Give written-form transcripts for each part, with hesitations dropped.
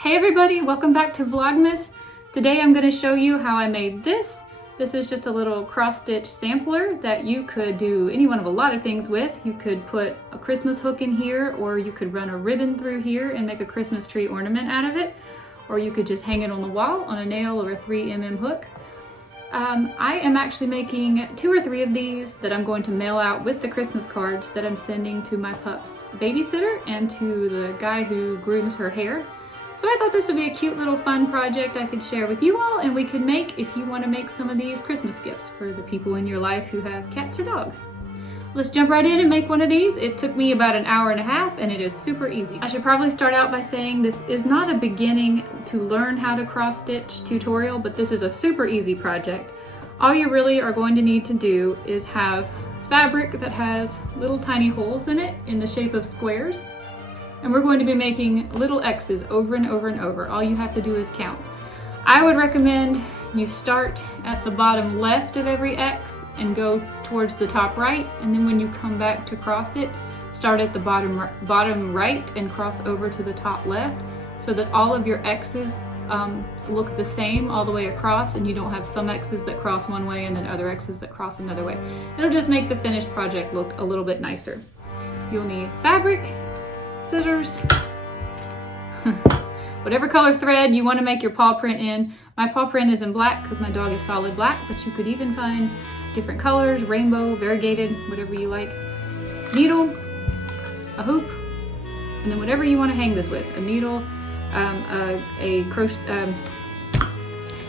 Hey everybody, welcome back to Vlogmas. Today I'm going to show you how I made this. This is just a little cross-stitch sampler that you could do any one of a lot of things with. You could put a Christmas hook in here, or you could run a ribbon through here and make a Christmas tree ornament out of it, or you could just hang it on the wall on a nail or a 3mm hook. I am actually making 2 or 3 of these that I'm going to mail out with the Christmas cards that I'm sending to my pup's babysitter and to the guy who grooms her hair. So I thought this would be a cute little fun project I could share with you all, and we could make if you want to make some of these Christmas gifts for the people in your life who have cats or dogs. Let's jump right in and make one of these. It took me about an hour and a half and it is super easy. I should probably start out by saying this is not a beginning to learn how to cross stitch tutorial, but this is a super easy project. All you really are going to need to do is have fabric that has little tiny holes in it in the shape of squares. And we're going to be making little X's over and over and over. All you have to do is count. I would recommend you start at the bottom left of every X and go towards the top right, and then when you come back to cross it, start at the bottom right and cross over to the top left, so that all of your X's look the same all the way across, and you don't have some X's that cross one way and then other X's that cross another way. It'll just make the finished project look a little bit nicer. You'll need fabric, scissors, whatever color thread you want to make your paw print in. My paw print is in black because my dog is solid black, but you could even find different colors, rainbow, variegated, whatever you like. Needle, a hoop, and then whatever you want to hang this with. A needle, a crochet,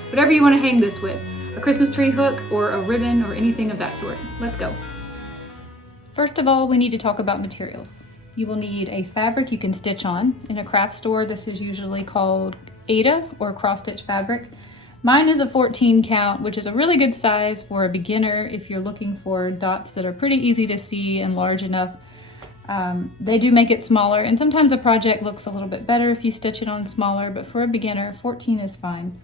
whatever you want to hang this with. A Christmas tree hook or a ribbon or anything of that sort. Let's go. First of all, we need to talk about materials. You will need a fabric you can stitch on. In a craft store, this is usually called Aida or cross stitch fabric. Mine is a 14 count, which is a really good size for a beginner if you're looking for dots that are pretty easy to see and large enough. They do make it smaller, and sometimes a project looks a little bit better if you stitch it on smaller, but for a beginner, 14 is fine.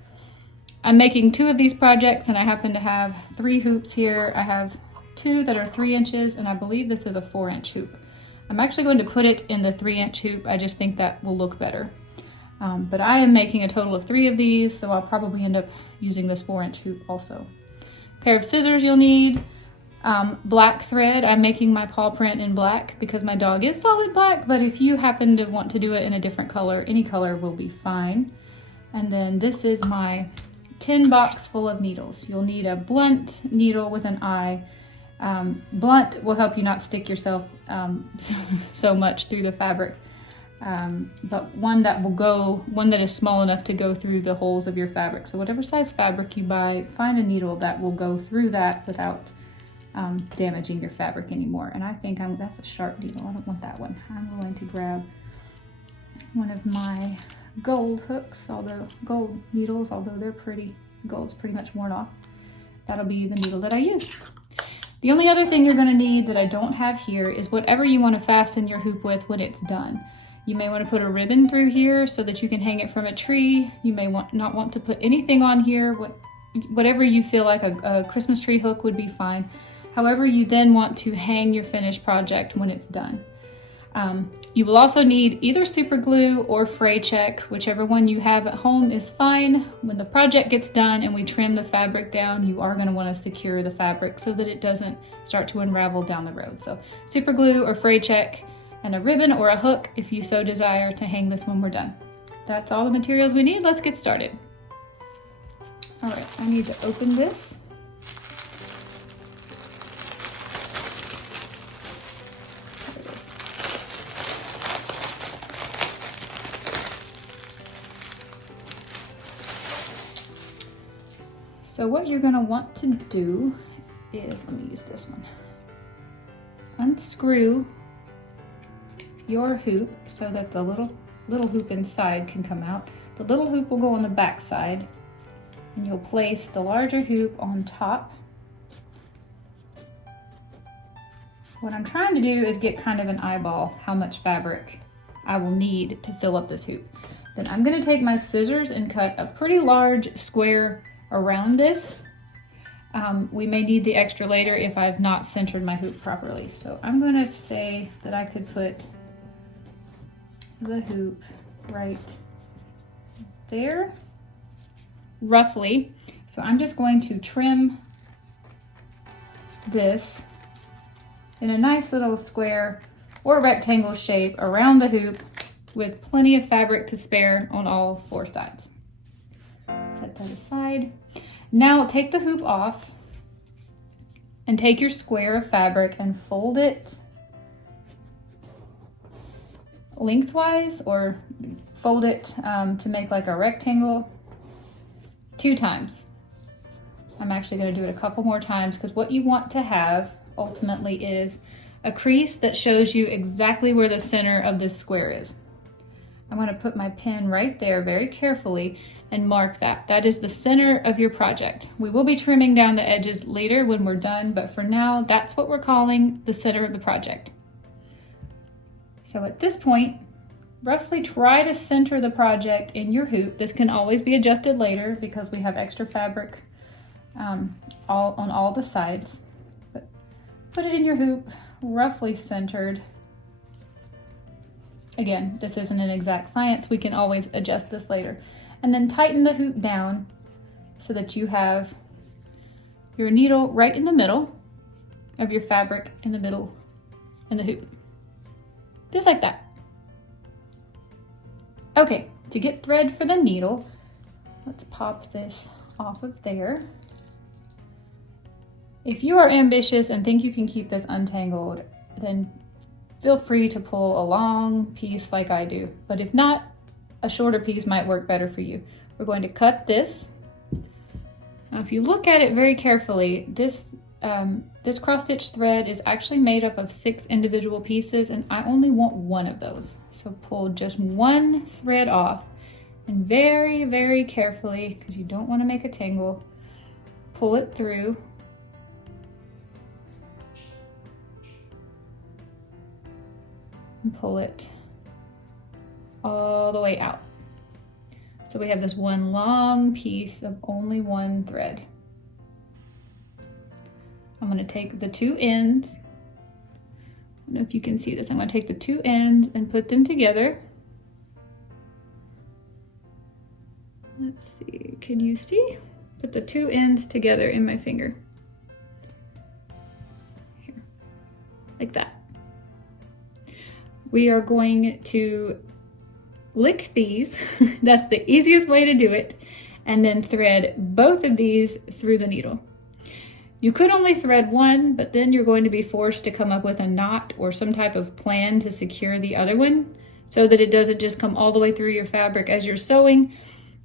I'm making 2 of these projects, and I happen to have 3 hoops here. I have 2 that are 3 inches, and I believe this is a 4-inch hoop. I'm actually going to put it in the 3-inch hoop. I just think that will look better. But I am making a total of 3 of these, so I'll probably end up using this 4-inch hoop also. Pair of scissors you'll need. Black thread. I'm making my paw print in black because my dog is solid black, but if you happen to want to do it in a different color, any color will be fine. And then this is my tin box full of needles. You'll need a blunt needle with an eye. Blunt will help you not stick yourself so much through the fabric, but one that is small enough to go through the holes of your fabric. So whatever size fabric you buy, find a needle that will go through that without damaging your fabric anymore. And I think that's a sharp needle. I don't want that one. I'm going to grab one of my gold hooks, gold needles, although they're pretty, gold's pretty much worn off. That'll be the needle that I use. The only other thing you're going to need that I don't have here is whatever you want to fasten your hoop with when it's done. You may want to put a ribbon through here so that you can hang it from a tree. You may not want to put anything on here. Whatever you feel like a Christmas tree hook would be fine. However you then want to hang your finished project when it's done. You will also need either super glue or fray check, whichever one you have at home is fine. When the project gets done and we trim the fabric down, you are going to want to secure the fabric so that it doesn't start to unravel down the road. So super glue or fray check, and a ribbon or a hook if you so desire to hang this when we're done. That's all the materials we need. Let's get started. All right, I need to open this. So what you're going to want to do is, let me use this one, unscrew your hoop so that the little hoop inside can come out. The little hoop will go on the back side, and you'll place the larger hoop on top. What I'm trying to do is get kind of an eyeball how much fabric I will need to fill up this hoop. Then I'm going to take my scissors and cut a pretty large square around this. We may need the extra later if I've not centered my hoop properly. So I'm going to say that I could put the hoop right there, roughly. So I'm just going to trim this in a nice little square or rectangle shape around the hoop with plenty of fabric to spare on all 4 sides. Set that aside. Now take the hoop off and take your square of fabric and fold it lengthwise, or fold it to make like a rectangle 2 times. I'm actually going to do it a couple more times because what you want to have ultimately is a crease that shows you exactly where the center of this square is. I'm going to put my pen right there very carefully and mark that. That is the center of your project. We will be trimming down the edges later when we're done, but for now, that's what we're calling the center of the project. So at this point, roughly try to center the project in your hoop. This can always be adjusted later because we have extra fabric on all the sides. But put it in your hoop, roughly centered. Again, this isn't an exact science. We can always adjust this later. And then tighten the hoop down so that you have your needle right in the middle of your fabric in the middle in the hoop. Just like that. Okay, to get thread for the needle, let's pop this off of there. If you are ambitious and think you can keep this untangled, then feel free to pull a long piece like I do. But if not, a shorter piece might work better for you. We're going to cut this. Now, if you look at it very carefully, this cross-stitch thread is actually made up of 6 individual pieces, and I only want 1 of those. So pull just 1 thread off, and very, very carefully, because you don't want to make a tangle, pull it through. And pull it all the way out. So we have this one long piece of only 1 thread. I'm going to take the 2 ends. I don't know if you can see this. I'm going to take the 2 ends and put them together. Let's see, can you see? Put the 2 ends together in my finger. Here, like that. We are going to lick these. That's the easiest way to do it. And then thread both of these through the needle. You could only thread 1, but then you're going to be forced to come up with a knot or some type of plan to secure the other one so that it doesn't just come all the way through your fabric as you're sewing.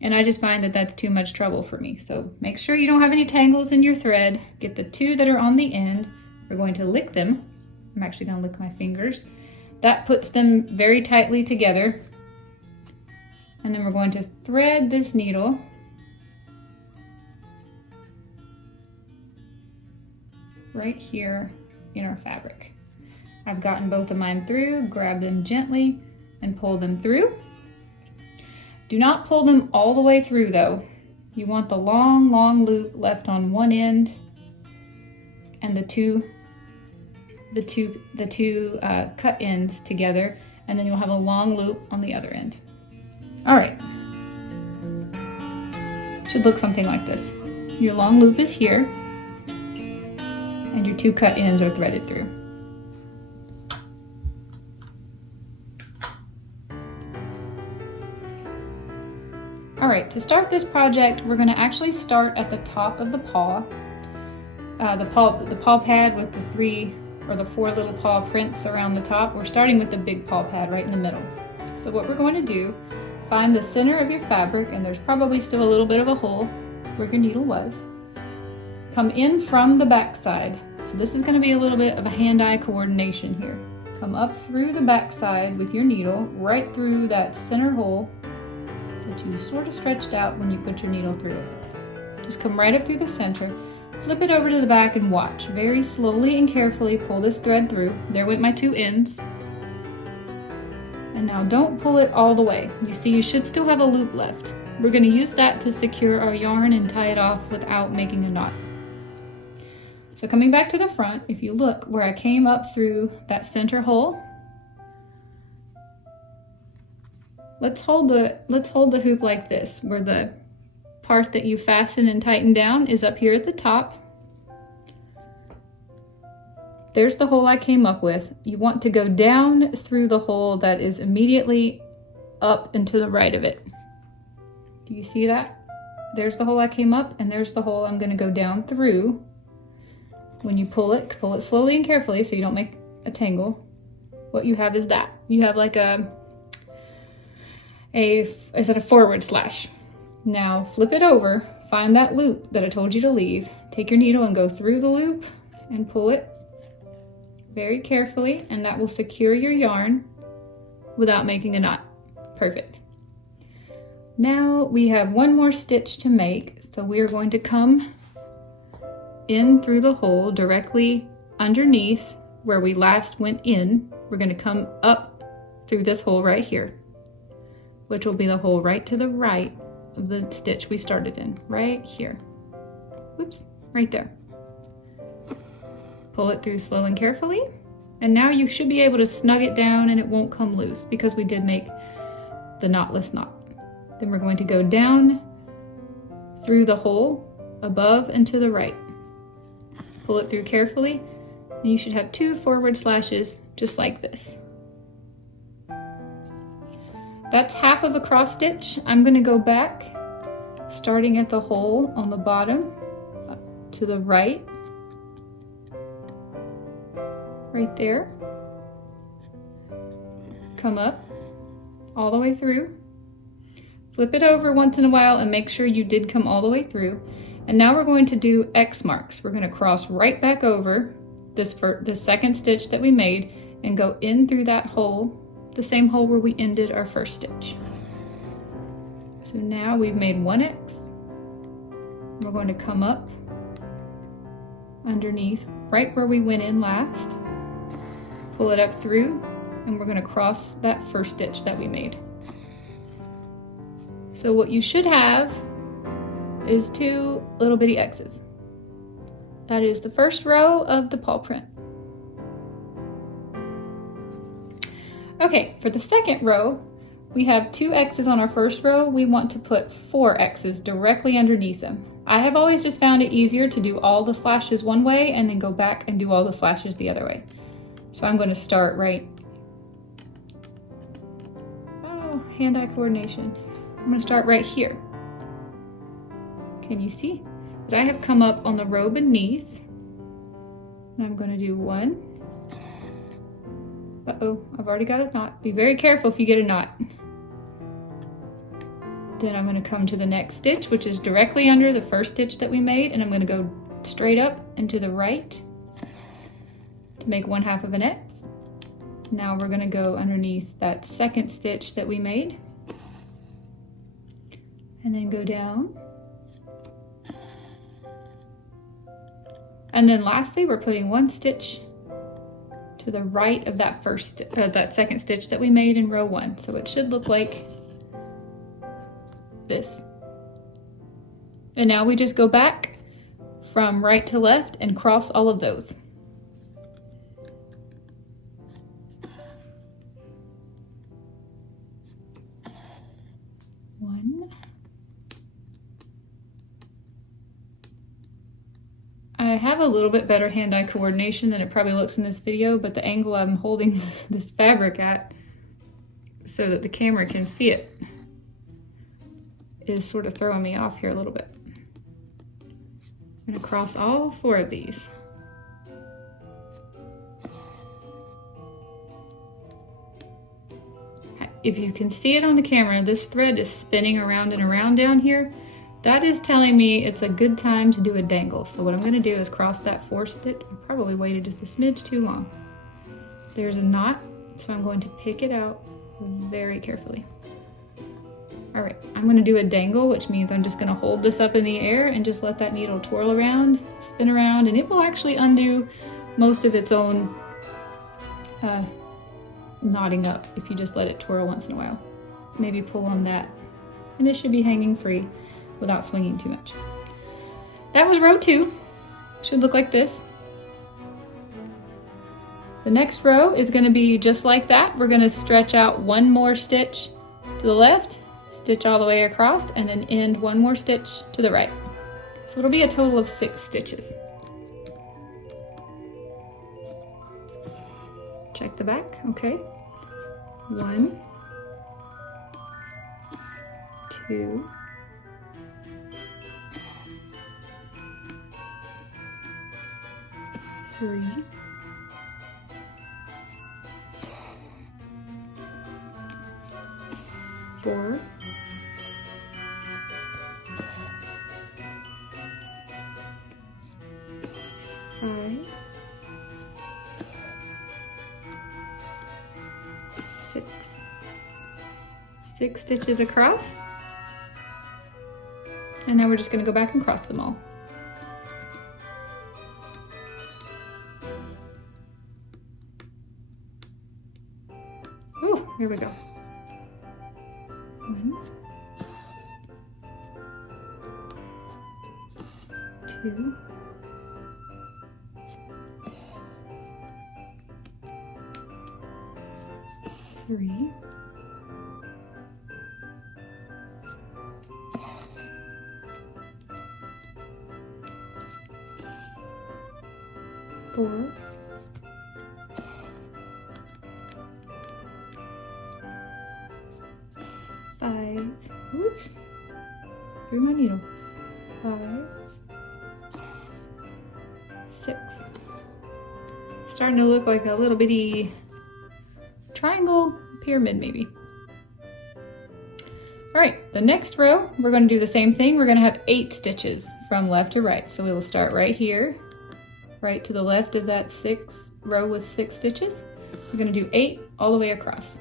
And I just find that that's too much trouble for me. So make sure you don't have any tangles in your thread. Get the 2 that are on the end. We're going to lick them. I'm actually going to lick my fingers. That puts them very tightly together. And then we're going to thread this needle right here in our fabric. I've gotten both of mine through, grab them gently and pull them through. Do not pull them all the way through though. You want the long, long loop left on one end and the two cut ends together, and then you'll have a long loop on the other end. All right, should look something like this. Your long loop is here, and your 2 cut ends are threaded through. All right, to start this project, we're gonna actually start at the top of the paw. The paw pad with the 3 or the 4 little paw prints around the top. We're starting with the big paw pad right in the middle. So what we're going to do, find the center of your fabric, and there's probably still a little bit of a hole where your needle was. Come in from the back side. So this is going to be a little bit of a hand-eye coordination here. Come up through the back side with your needle, right through that center hole that you sort of stretched out when you put your needle through it. Just come right up through the center, flip it over to the back and watch. Very slowly and carefully pull this thread through. There went my 2 ends. And now don't pull it all the way. You see, you should still have a loop left. We're going to use that to secure our yarn and tie it off without making a knot. So coming back to the front, if you look where I came up through that center hole, let's hold the hoop like this, where the part that you fasten and tighten down is up here at the top. There's the hole I came up with. You want to go down through the hole that is immediately up and to the right of it. Do you see that? There's the hole I came up, and there's the hole I'm going to go down through. When you pull it slowly and carefully so you don't make a tangle. What you have is that. You have like is it a forward slash? Now flip it over, find that loop that I told you to leave. Take your needle and go through the loop and pull it very carefully, and that will secure your yarn without making a knot. Perfect. Now we have one more stitch to make, so we are going to come in through the hole directly underneath where we last went in. We're going to come up through this hole right here, which will be the hole right to the right of the stitch we started in, right here. Whoops, right there. Pull it through slow and carefully, and now you should be able to snug it down and it won't come loose because we did make the knotless knot. Then we're going to go down through the hole above and to the right. Pull it through carefully, and you should have 2 forward slashes just like this. That's half of a cross stitch. I'm going to go back, starting at the hole on the bottom, up to the right there. Come up all the way through. Flip it over once in a while and make sure you did come all the way through. And now we're going to do X marks. We're going to cross right back over the second stitch that we made and go in through that hole, the same hole where we ended our first stitch. So now we've made 1 X. We're going to come up underneath right where we went in last, pull it up through, and we're going to cross that first stitch that we made. So what you should have is 2 little bitty X's. That is the first row of the paw print. Okay, for the second row, we have 2 X's on our first row. We want to put 4 X's directly underneath them. I have always just found it easier to do all the slashes one way and then go back and do all the slashes the other way. So I'm going to start right. Oh, hand-eye coordination. I'm going to start right here. Can you see? But I have come up on the row beneath. And I'm going to do 1. Uh-oh, I've already got a knot. Be very careful if you get a knot. Then I'm going to come to the next stitch, which is directly under the first stitch that we made, and I'm going to go straight up and to the right to make 1/2 of an X. Now we're going to go underneath that second stitch that we made, and then go down. And then lastly, we're putting 1 stitch to the right of that that second stitch that we made in row 1. So it should look like this. And now we just go back from right to left and cross all of those. I have a little bit better hand-eye coordination than it probably looks in this video, but the angle I'm holding this fabric at so that the camera can see it is sort of throwing me off here a little bit. I'm going to cross all 4 of these. If you can see it on the camera, this thread is spinning around and around down here. That is telling me it's a good time to do a dangle. So what I'm going to do is cross that 4th stitch. I probably waited just a smidge too long. There's a knot, so I'm going to pick it out very carefully. All right, I'm going to do a dangle, which means I'm just going to hold this up in the air and just let that needle twirl around, spin around, and it will actually undo most of its own knotting up if you just let it twirl once in a while. Maybe pull on that, and it should be hanging free without swinging too much. That was row 2. Should look like this. The next row is going to be just like that. We're going to stretch out 1 more stitch to the left, stitch all the way across, and then end one more stitch to the right. So it'll be a total of 6 stitches. Check the back, okay. 1, 2, 3, 4, 5, 6. 6 stitches across. And now we're just going to go back and cross them all. Oh, here we go. 1, 2, 3, 4, 5, oops, through my needle, 5, 6. Starting to look like a little bitty triangle pyramid maybe. All right, the next row, we're going to do the same thing. We're going to have 8 stitches from left to right. So we will start right here, right to the left of that row with 6 stitches. We're going to do 8 all the way across.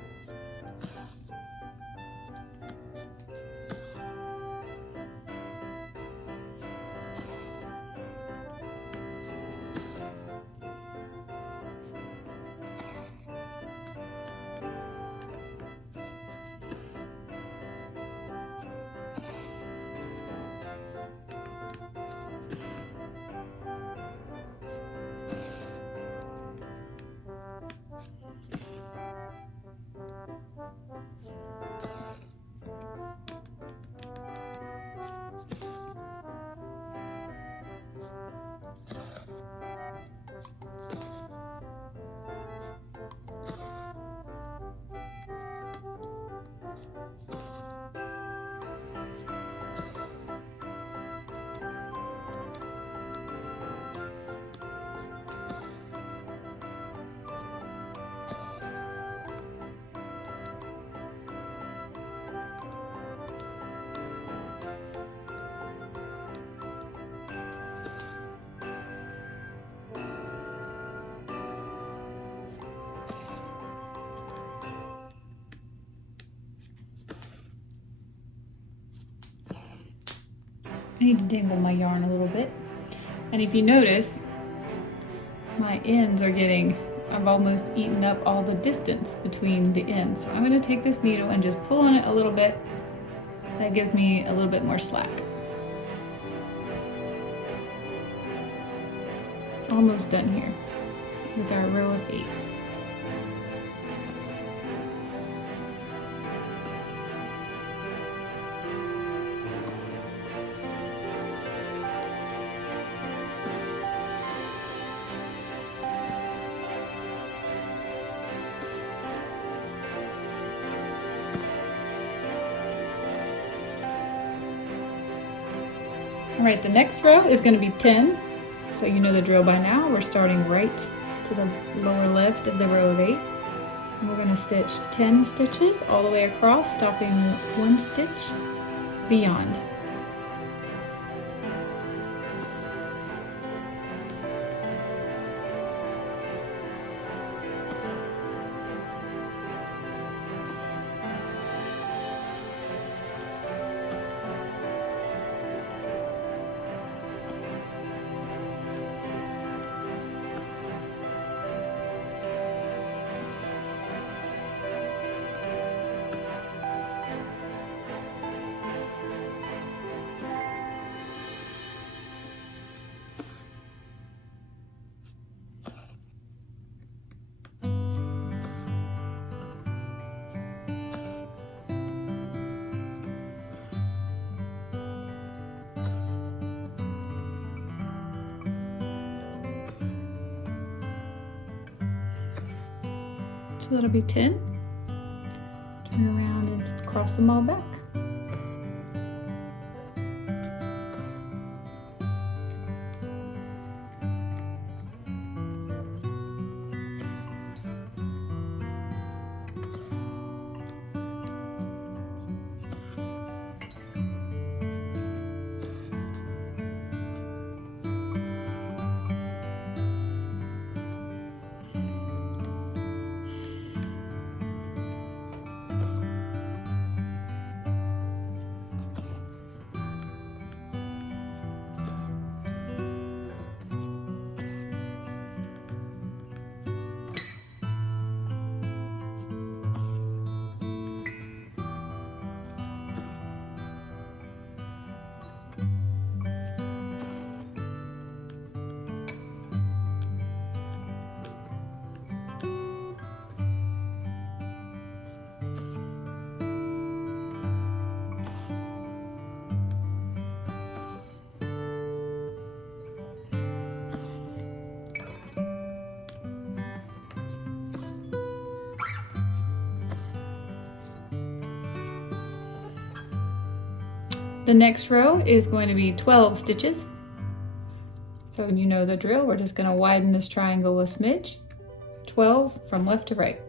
I need to dangle my yarn a little bit. And if you notice, my ends are I've almost eaten up all the distance between the ends. So I'm going to take this needle and just pull on it a little bit. That gives me a little bit more slack. Almost done here with our row of 8. All right, the next row is going to be 10. So you know the drill by now. We're starting right to the lower left of the row of 8. And we're going to stitch 10 stitches all the way across, stopping 1 stitch beyond. So that'll be 10. Turn around and cross them all back. The next row is going to be 12 stitches. So you know the drill, we're just going to widen this triangle a smidge. 12 from left to right.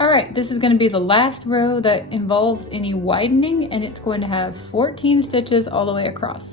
All right, this is going to be the last row that involves any widening, and it's going to have 14 stitches all the way across.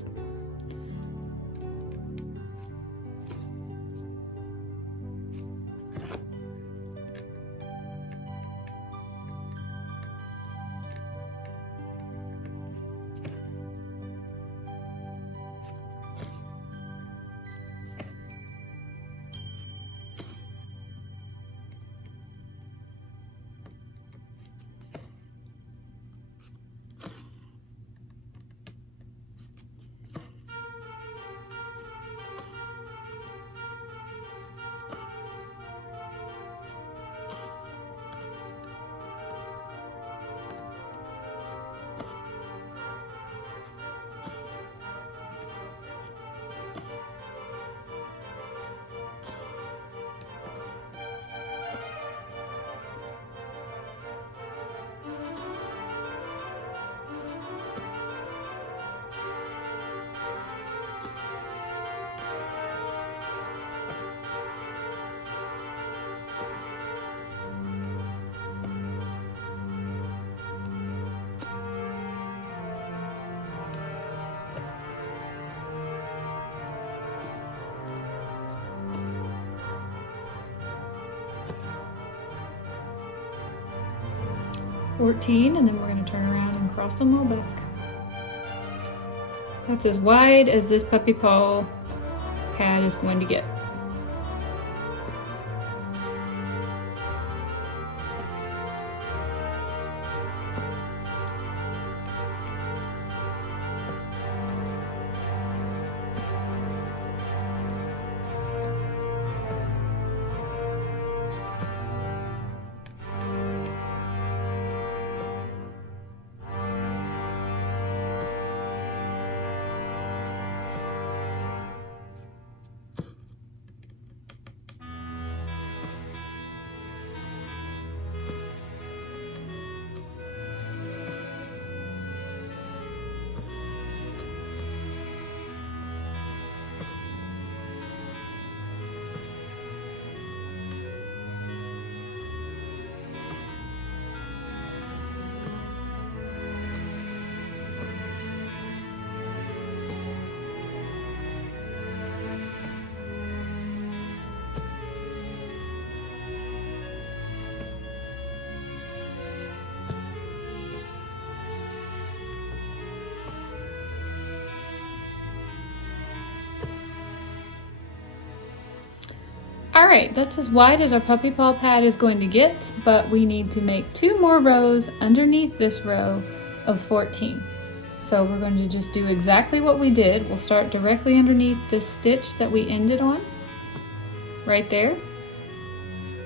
14, and then we're going to turn around and cross them all back. That's as wide as this puppy paw pad is going to get. All right, that's as wide as our puppy paw pad is going to get, but we need to make 2 more rows underneath this row of 14. So we're going to just do exactly what we did. We'll start directly underneath this stitch that we ended on, right there.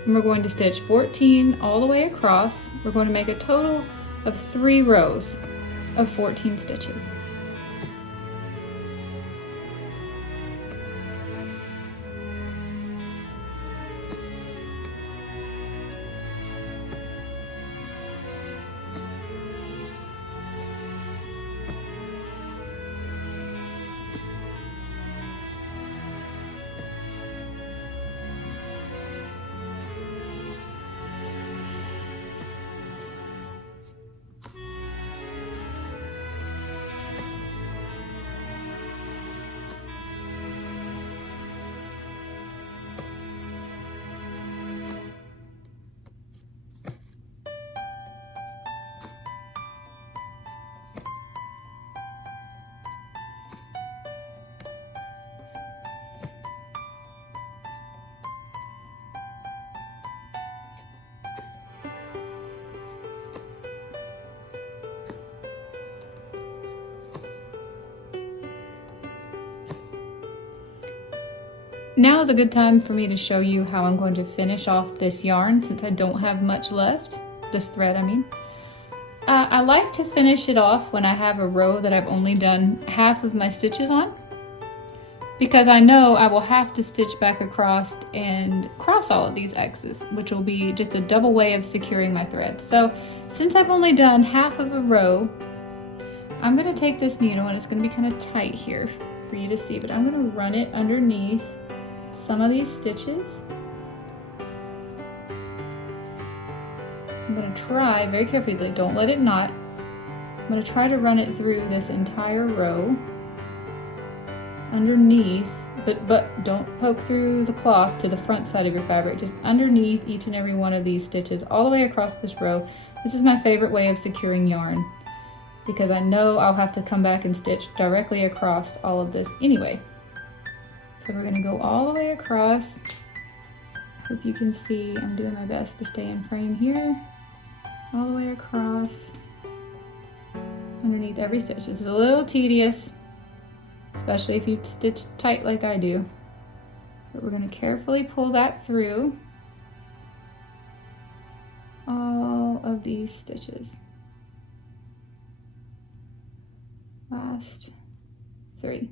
And we're going to stitch 14 all the way across. We're going to make a total of 3 rows of 14 stitches. Now is a good time for me to show you how I'm going to finish off this yarn since I don't have much left, this thread I mean. I like to finish it off when I have a row that I've only done half of my stitches on, because I know I will have to stitch back across and cross all of these X's, which will be just a double way of securing my threads. So since I've only done half of a row, I'm going to take this needle, and it's going to be kind of tight here for you to see, but I'm going to run it underneath some of these stitches. I'm going to try very carefully, don't let it knot. I'm going to try to run it through this entire row underneath, but don't poke through the cloth to the front side of your fabric, just underneath each and every one of these stitches all the way across this row. This is my favorite way of securing yarn because I know I'll have to come back and stitch directly across all of this anyway. So we're going to go all the way across. Hope you can see I'm doing my best to stay in frame here. All the way across underneath every stitch. This is a little tedious, especially if you stitch tight like I do. But we're going to carefully pull that through all of these stitches. Last 3.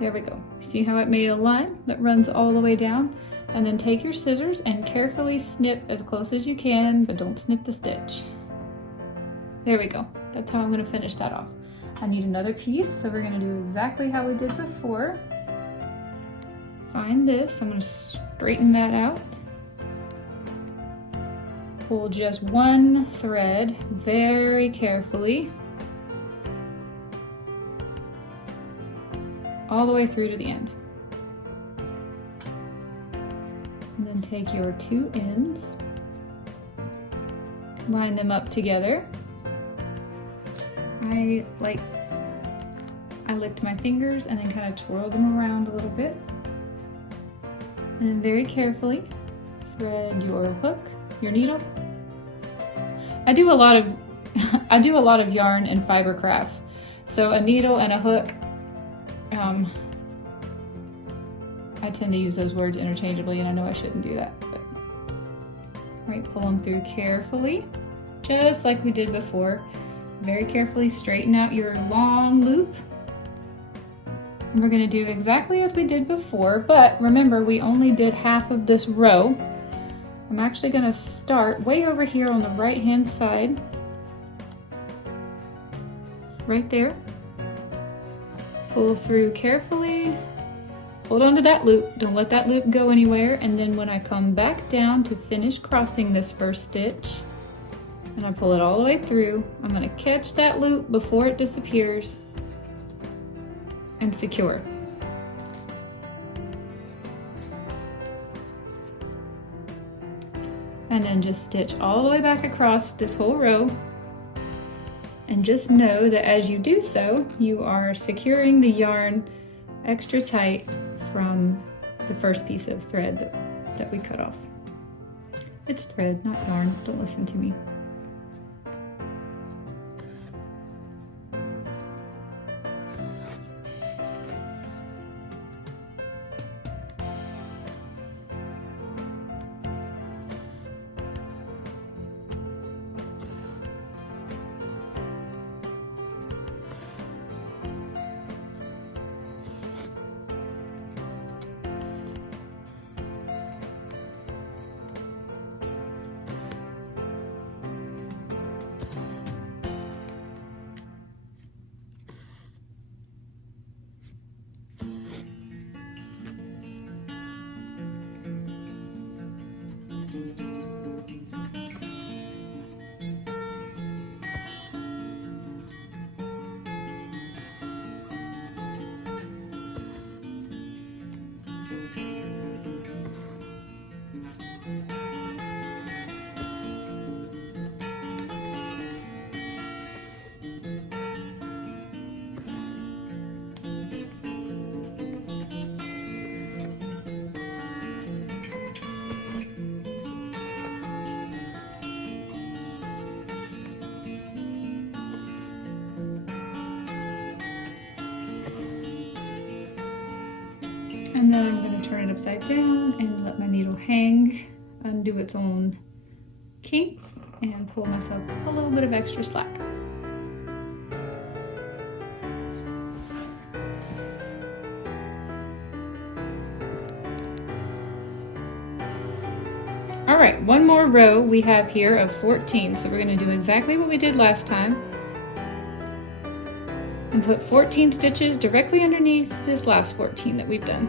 There we go. See how it made a line that runs all the way down? And then take your scissors and carefully snip as close as you can, but don't snip the stitch. There we go. That's how I'm going to finish that off. I need another piece, so we're going to do exactly how we did before. Find this. I'm going to straighten that out. Pull just one thread very carefully all the way through to the end. then take your two ends, line them up together. I licked my fingers and then kind of twirled them around a little bit. And then very carefully thread your hook, your needle. I do a lot of yarn and fiber crafts. So a needle and a hook, I tend to use those words interchangeably, and I know I shouldn't do that. But, all right, pull them through carefully, just like we did before. Very carefully straighten out your long loop. And we're going to do exactly as we did before, but remember we only did half of this row. I'm actually going to start way over here on the right hand side, right there. Pull through carefully, hold on to that loop, don't let that loop go anywhere, and then when I come back down to finish crossing this first stitch, and I pull it all the way through, I'm going to catch that loop before it disappears and secure. And then just stitch all the way back across this whole row. And just know that as you do so, you are securing the yarn extra tight from the first piece of thread that we cut off. It's thread, not yarn. Don't listen to me. And then I'm going to turn it upside down and let my needle hang, undo its own kinks, and pull myself a little bit of extra slack. All right, one more row we have here of 14, so we're going to do exactly what we did last time and put 14 stitches directly underneath this last 14 that we've done.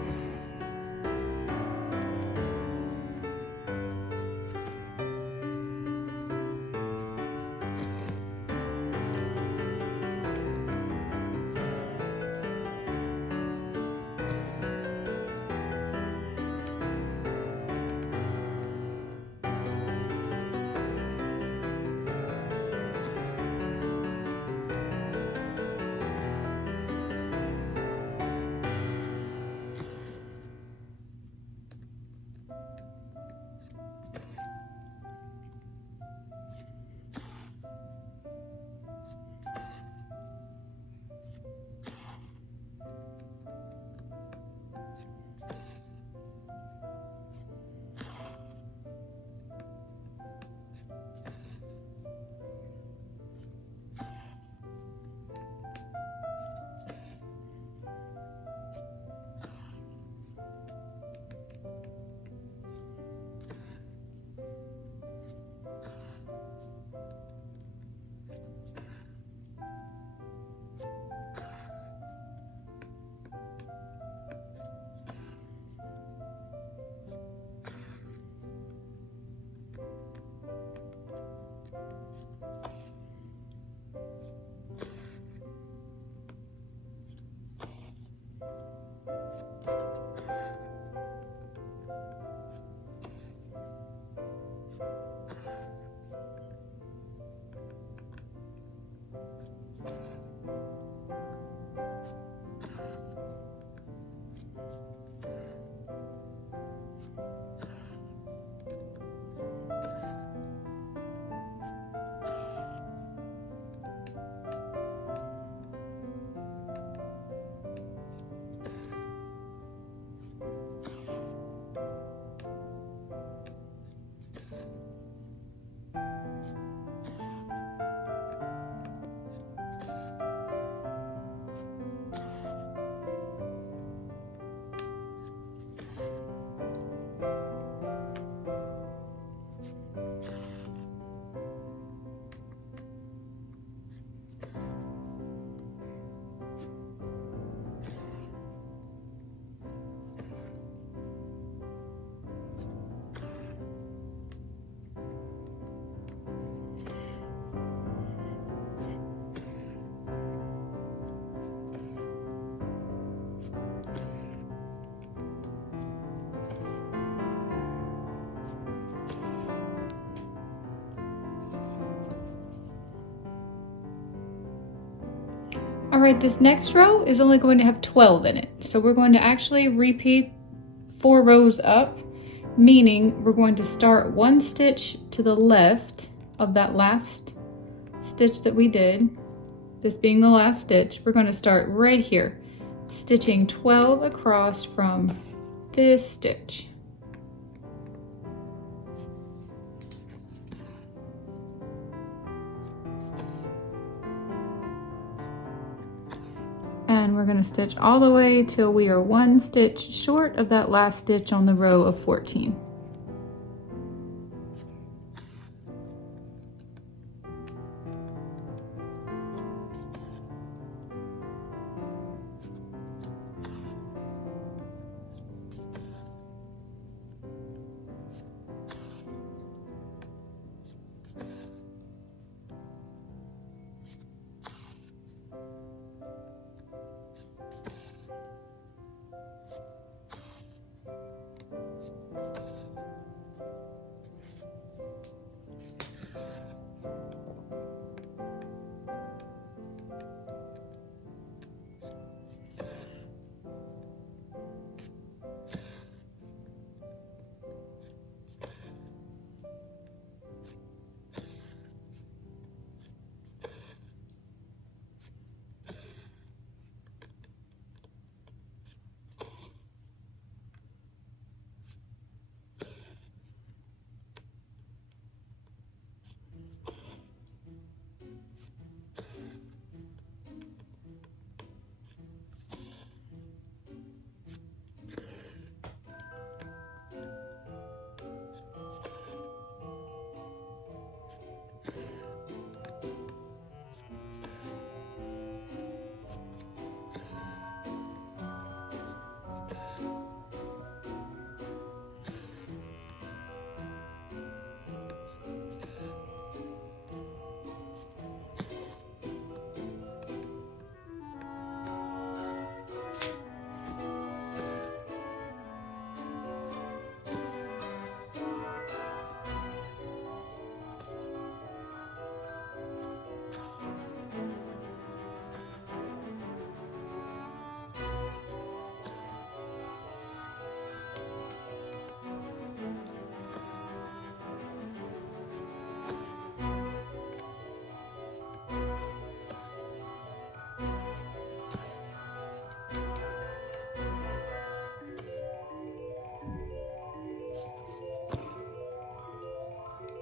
All right, this next row is only going to have 12 in it. So we're going to actually repeat 4 rows up, meaning we're going to start 1 stitch to the left of that last stitch that we did. This being the last stitch, we're going to start right here, stitching 12 across from this stitch. And we're going to stitch all the way till we are 1 stitch short of that last stitch on the row of 14.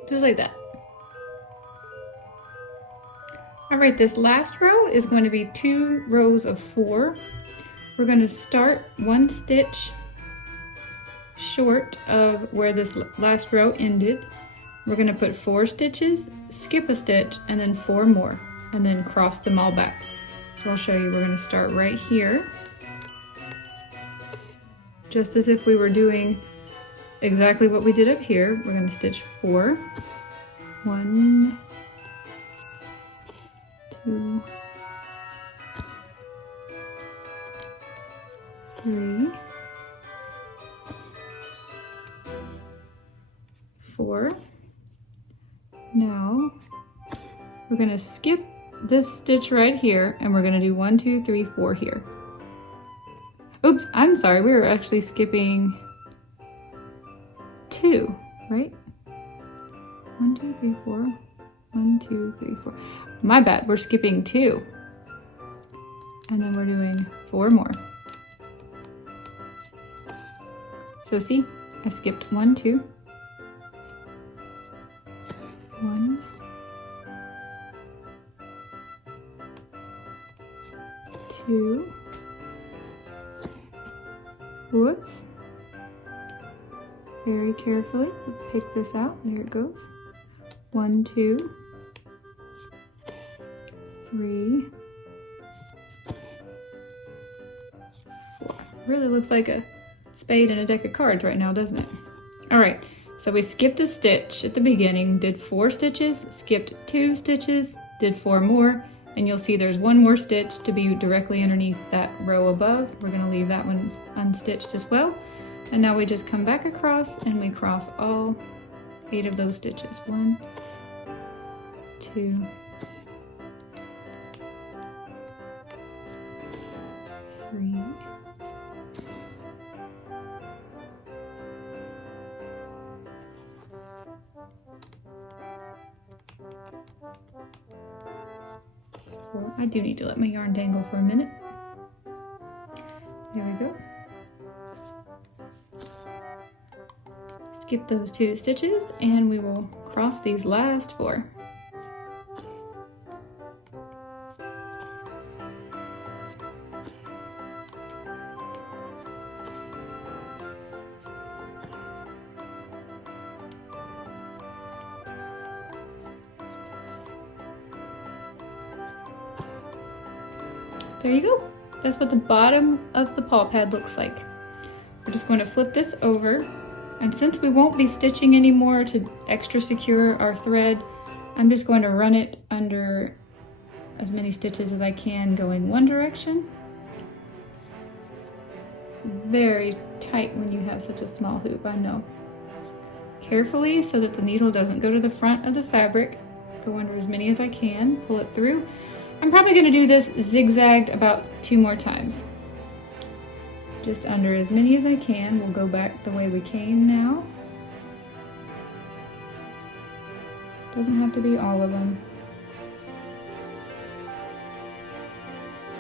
Just like that. All right, this last row is going to be 2 rows of 4. We're going to start 1 stitch short of where this last row ended. We're going to put 4 stitches, skip a stitch, and then 4 more, and then cross them all back. So I'll show you, we're going to start right here, just as if we were doing exactly what we did up here. We're going to stitch 4, 1, 2, 3, 4. Now we're going to skip this stitch right here, and we're going to do 1, 2, 3, 4 here. Oops, I'm sorry, we were actually skipping 2, right? 1, 2, 3, 4. 1, 2, 3, 4. My bad, we're skipping 2. And then we're doing 4 more. So see, I skipped 1, 2. 1. 2. Whoops. Very carefully, let's pick this out. There it goes. 1, 2, 3, 4. Really looks like a spade and a deck of cards right now, doesn't it? All right, so we skipped a stitch at the beginning, did 4 stitches, skipped 2 stitches, did 4 more, and you'll see there's 1 more stitch to be directly underneath that row above. We're gonna leave that one unstitched as well. And now we just come back across and we cross all 8 of those stitches. 1, 2, 4. I do need to let my yarn dangle for a minute. There we go. Skip those 2 stitches and we will cross these last 4. There you go. That's what the bottom of the paw pad looks like. We're just going to flip this over, and since we won't be stitching anymore to extra secure our thread, I'm just going to run it under as many stitches as I can going one direction. It's very tight when you have such a small hoop, I know. Carefully so that the needle doesn't go to the front of the fabric. Go under as many as I can, pull it through. I'm probably going to do this zigzagged about 2 more times. Just under as many as I can. We'll go back the way we came now. Doesn't have to be all of them.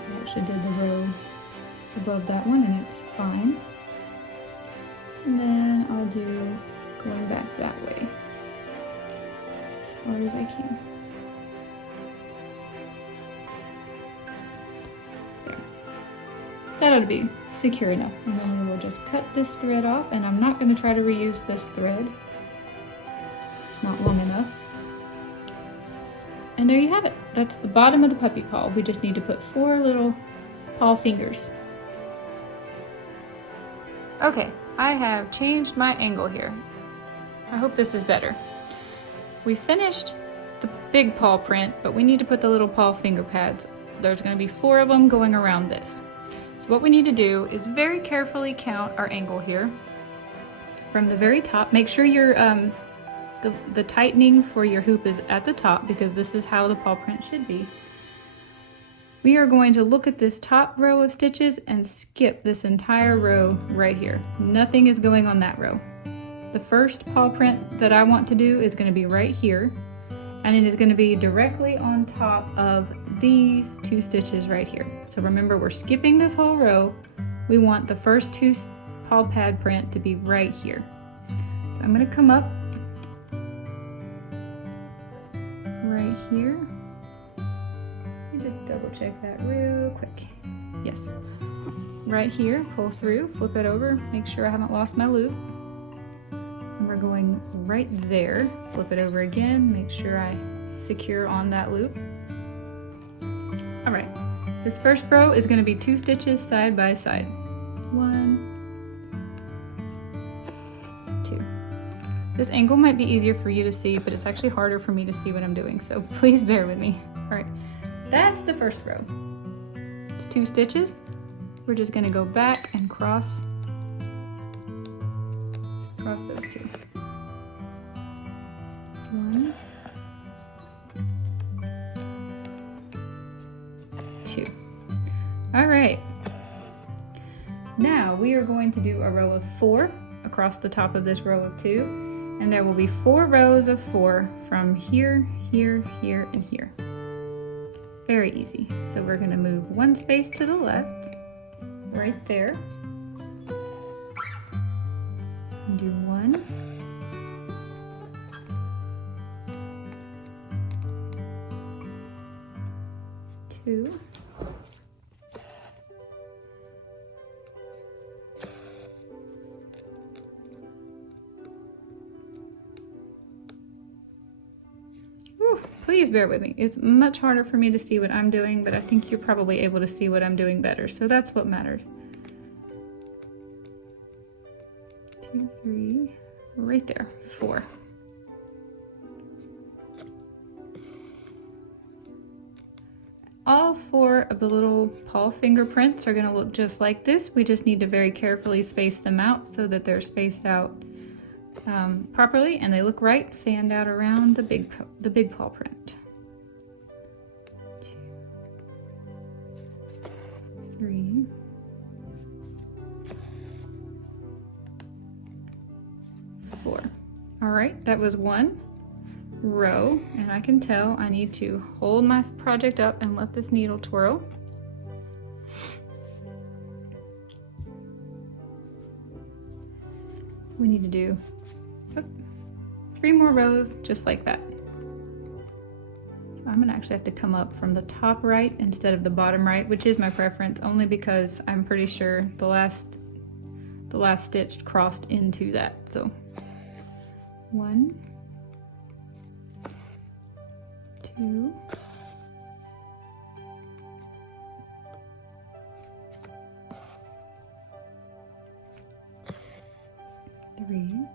I actually did the row above that one and it's fine. And then I'll do going back that way as far as I can. That ought to be secure enough. And then we will just cut this thread off, and I'm not going to try to reuse this thread. It's not long enough. And there you have it. That's the bottom of the puppy paw. We just need to put 4 little paw fingers. Okay, I have changed my angle here. I hope this is better. We finished the big paw print, but we need to put the little paw finger pads. There's going to be 4 of them going around this. So what we need to do is very carefully count our angle here from the very top. Make sure your the tightening for your hoop is at the top, because this is how the paw print should be. We are going to look at this top row of stitches and skip this entire row right here. Nothing is going on that row. The first paw print that I want to do is going to be right here, and it is going to be directly on top of these 2 stitches right here. So remember, we're skipping this whole row. We want the first 2 paw pad print to be right here. So I'm going to come up right here. Let me just double check that real quick. Yes, right here, pull through, flip it over, make sure I haven't lost my loop. And we're going right there, flip it over again, make sure I secure on that loop. All right, this first row is going to be 2 stitches side by side. 1, 2. This angle might be easier for you to see, but it's actually harder for me to see what I'm doing, so please bear with me. All right, that's the first row. It's 2 stitches. We're just going to go back and cross those 2. 1, 2. All right. Now we are going to do a row of 4 across the top of this row of 2, and there will be 4 rows of 4 from here, here, here, and here. Very easy. So we're going to move 1 space to the left, right there. And do 1. 2. Please bear with me. It's much harder for me to see what I'm doing, but I think you're probably able to see what I'm doing better, so that's what matters. 2, 3, right there, 4. All 4 of the little paw fingerprints are going to look just like this. We just need to very carefully space them out so that they're spaced out properly and they look right, fanned out around the big paw print. 2, 3, 4. All right, that was 1. row, and I can tell I need to hold my project up and let this needle twirl. We need to do 3 more rows just like that. So I'm gonna actually have to come up from the top right instead of the bottom right, which is my preference, only because I'm pretty sure the last stitch crossed into that. So 1, 2, 3,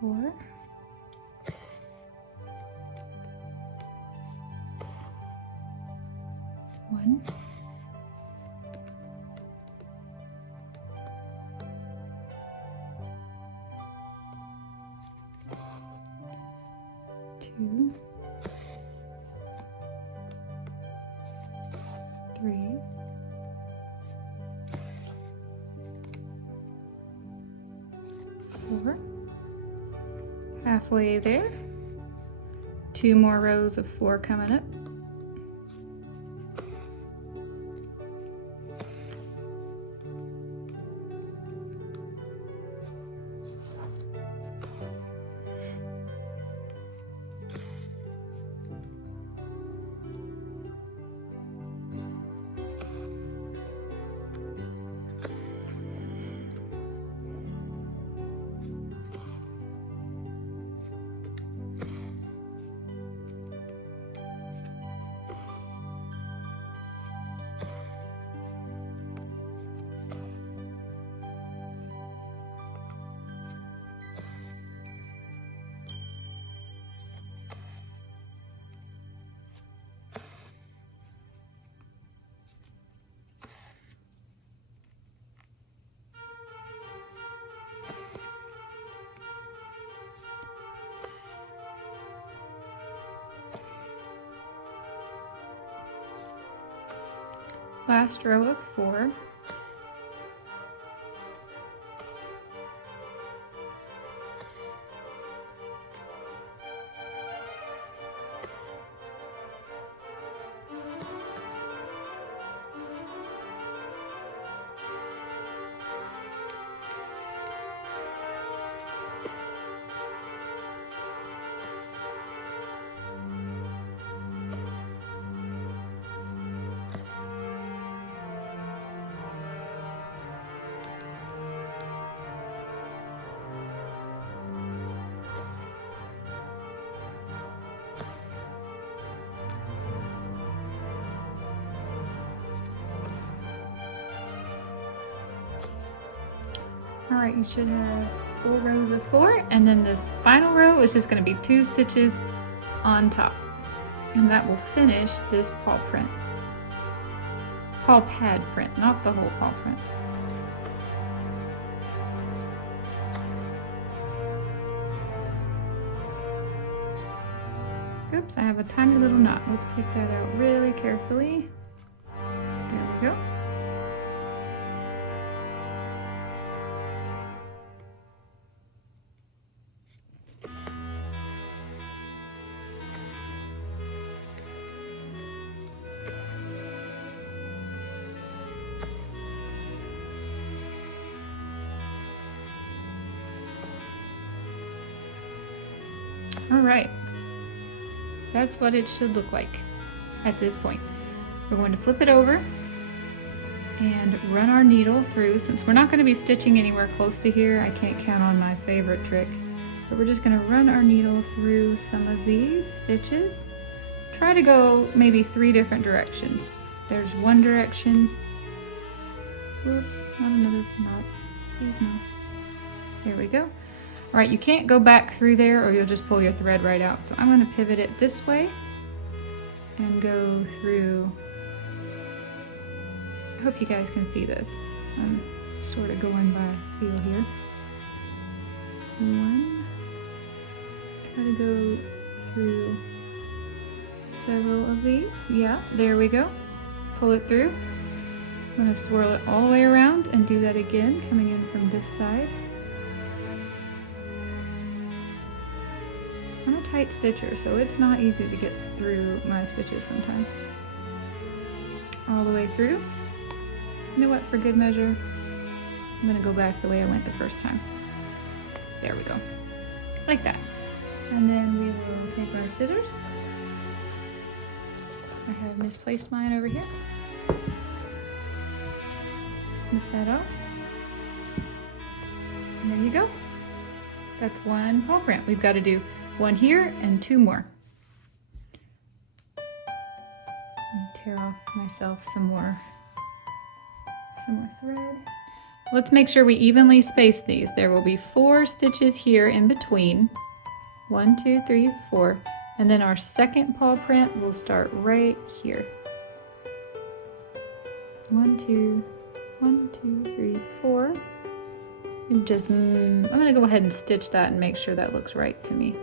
4, 1, 2, 3, 4. Halfway there. 2 more rows of 4 coming up. Last row of 4. All right, you should have 4 rows of 4, and then this final row is just going to be 2 stitches on top, and that will finish this paw print. Paw pad print, not the whole paw print. Oops, I have a tiny little knot. Let's pick that out really carefully. There we go. All right, that's what it should look like at this point. We're going to flip it over and run our needle through. Since we're not going to be stitching anywhere close to here, I can't count on my favorite trick, but we're just going to run our needle through some of these stitches. Try to go maybe 3 different directions. There's one direction. Whoops, not another knot. Please no. There we go. All right, you can't go back through there or you'll just pull your thread right out. So I'm going to pivot it this way and go through. I hope you guys can see this. I'm sort of going by feel here. 1. Try to go through several of these. Yeah, there we go. Pull it through. I'm going to swirl it all the way around and do that again, coming in from this side. I'm a tight stitcher, so it's not easy to get through my stitches sometimes. All the way through. You know what, for good measure, I'm gonna go back the way I went the first time. There we go, like that. And then we will take our scissors. I have misplaced mine over here. Snip that off. And there you go. That's one paw print. We've got to do one here and two more. Tear off myself some more thread. Let's make sure we evenly space these. There will be 4 stitches here in between. 1, 2, 3, 4. And then our second paw print will start right here. 1, 2, 3, 4. And just, I'm gonna go ahead and stitch that and make sure that looks right to me.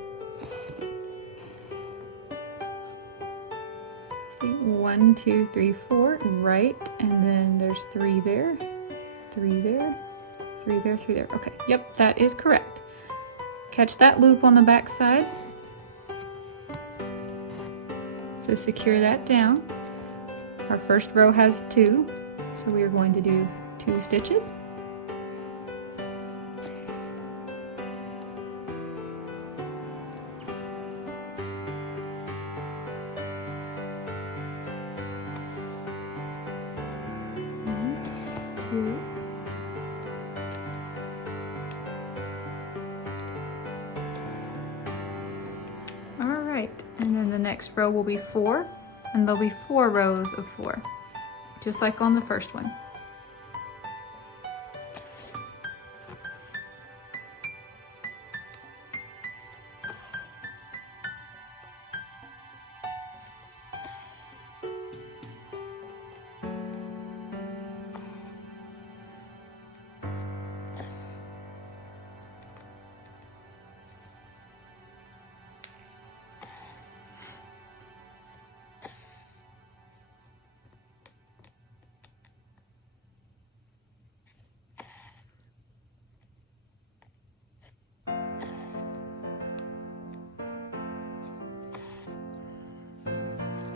See, 1, 2, 3, 4, right, and then there's 3 there, 3 there, 3 there, 3 there. Okay, yep, that is correct. Catch that loop on the back side. So secure that down. Our first row has 2, so we are going to do 2 stitches. Alright, and then the next row will be 4, and there'll be 4 rows of 4, just like on the first one.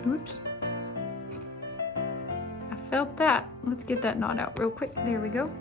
Oops. I felt that. Let's get that knot out real quick. There we go.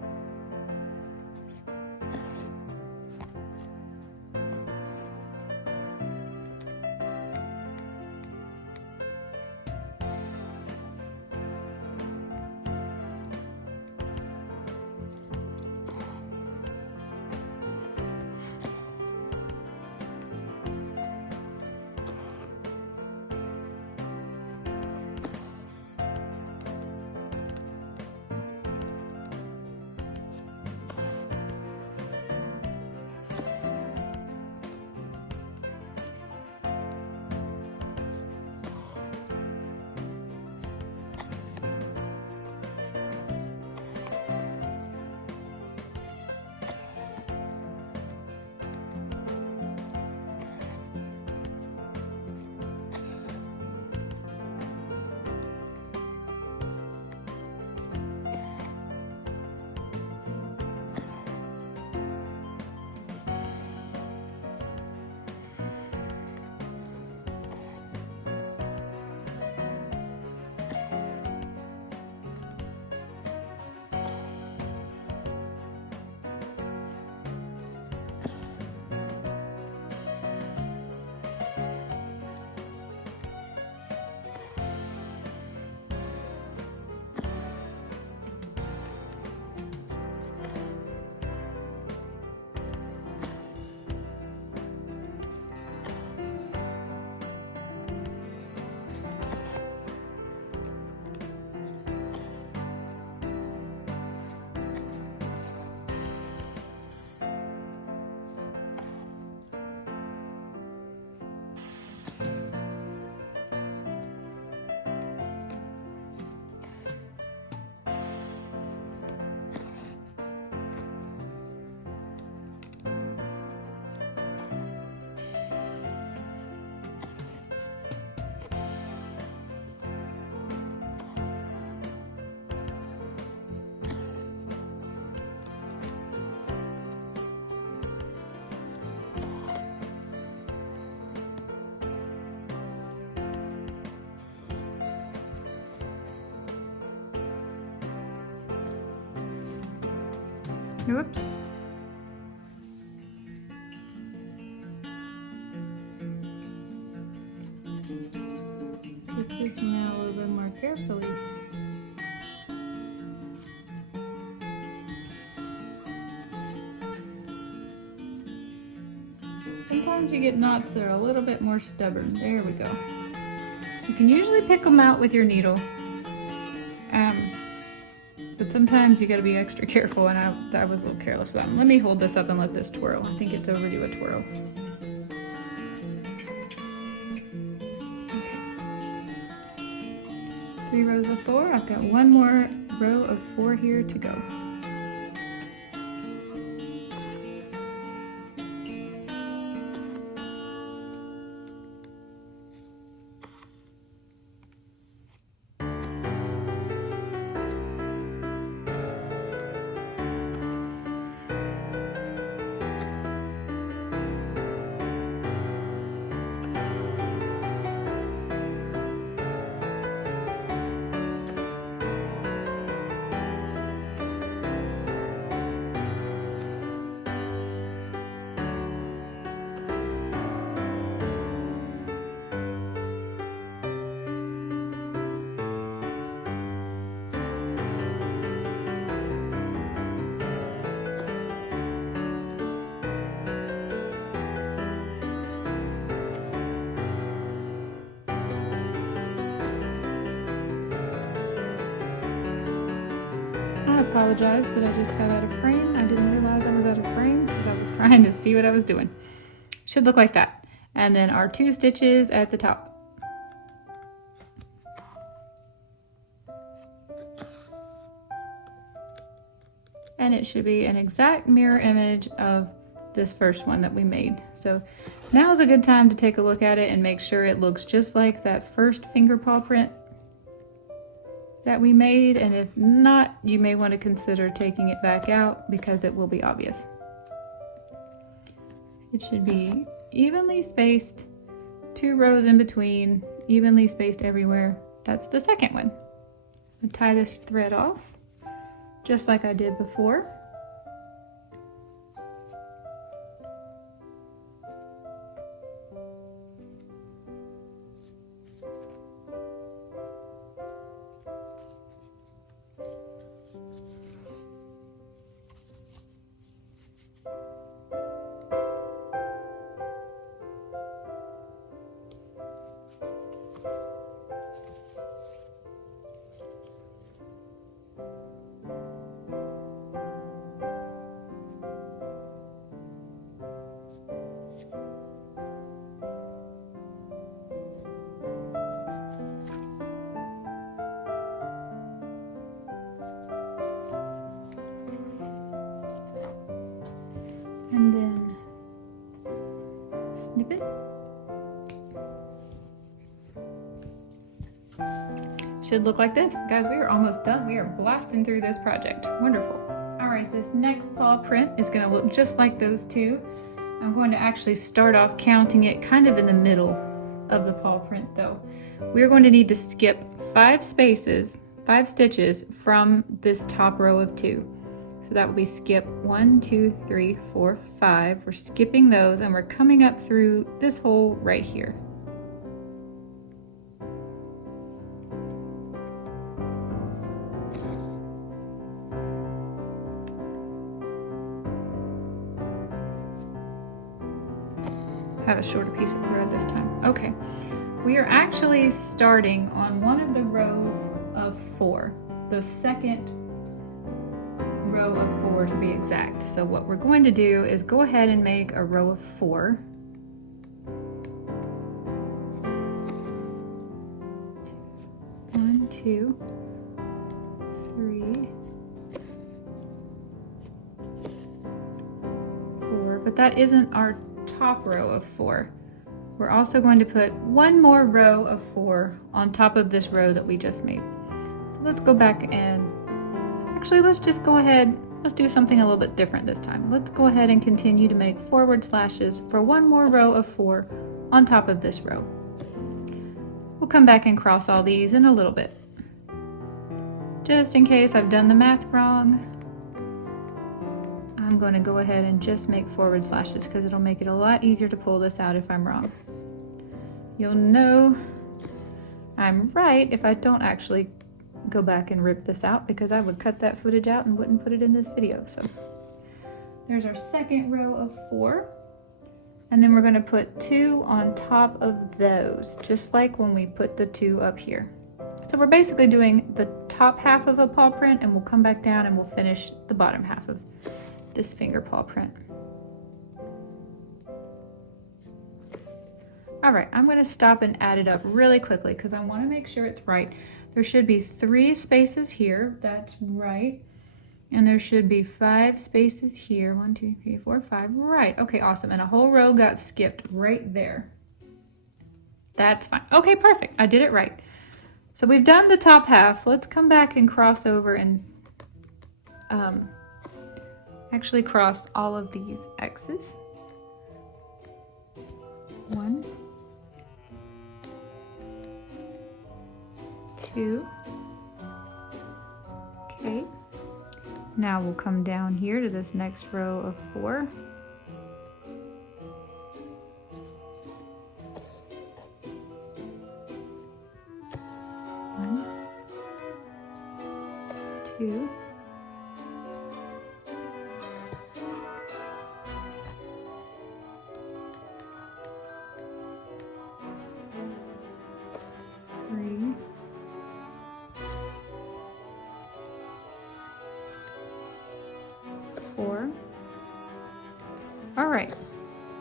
Whoops. Take this now a little bit more carefully. Sometimes you get knots that are a little bit more stubborn. There we go. You can usually pick them out with your needle. But sometimes you gotta be extra careful, and I was a little careless about them. Let me hold this up and let this twirl. I think it's overdue a twirl. Okay. 3 rows of 4. I've got 1 more row of 4 here to go. I apologize that I just got out of frame. I didn't realize I was out of frame because I was trying to see what I was doing. Should look like that. And then our 2 stitches at the top. And it should be an exact mirror image of this first one that we made. So now is a good time to take a look at it and make sure it looks just like that first finger paw print that we made, and if not, you may want to consider taking it back out because it will be obvious. It should be evenly spaced, 2 rows in between, evenly spaced everywhere. That's the second one. I'll tie this thread off just like I did before. And then snip it. Should look like this. Guys, we are almost done. We are blasting through this project. Wonderful. All right, this next paw print is gonna look just like those 2. I'm going to actually start off counting it kind of in the middle of the paw print though. We're going to need to skip 5 spaces, 5 stitches from this top row of 2. So that will be skip 1, 2, 3, 4, 5. We're skipping those and we're coming up through this hole right here. I have a shorter piece of thread this time. Okay, we are actually starting on one of the rows of 4, the second row of 4 to be exact. So what we're going to do is go ahead and make a row of 4. 1, 2, 3, 4, but that isn't our top row of 4. We're also going to put 1 more row of 4 on top of this row that we just made. So let's go back and actually, let's just go ahead, let's do something a little bit different this time. Let's go ahead and continue to make forward slashes for 1 more row of 4 on top of this row. We'll come back and cross all these in a little bit. Just in case I've done the math wrong. I'm going to go ahead and just make forward slashes because it'll make it a lot easier to pull this out if I'm wrong. You'll know I'm right if I don't actually go back and rip this out, because I would cut that footage out and wouldn't put it in this video. So there's our second row of 4. And then we're going to put 2 on top of those, just like when we put the 2 up here. So we're basically doing the top half of a paw print, and we'll come back down and we'll finish the bottom half of this finger paw print. All right, I'm going to stop and add it up really quickly because I want to make sure it's right. There should be 3 spaces here. That's right. And there should be 5 spaces here. 1, 2, 3, 4, 5. Right. Okay, awesome. And a whole row got skipped right there. That's fine. Okay, perfect. I did it right. So we've done the top half. Let's come back and cross over and actually cross all of these X's. 1, 2. Okay. Now we'll come down here to this next row of 4. 1, 2. 3. 4. All right,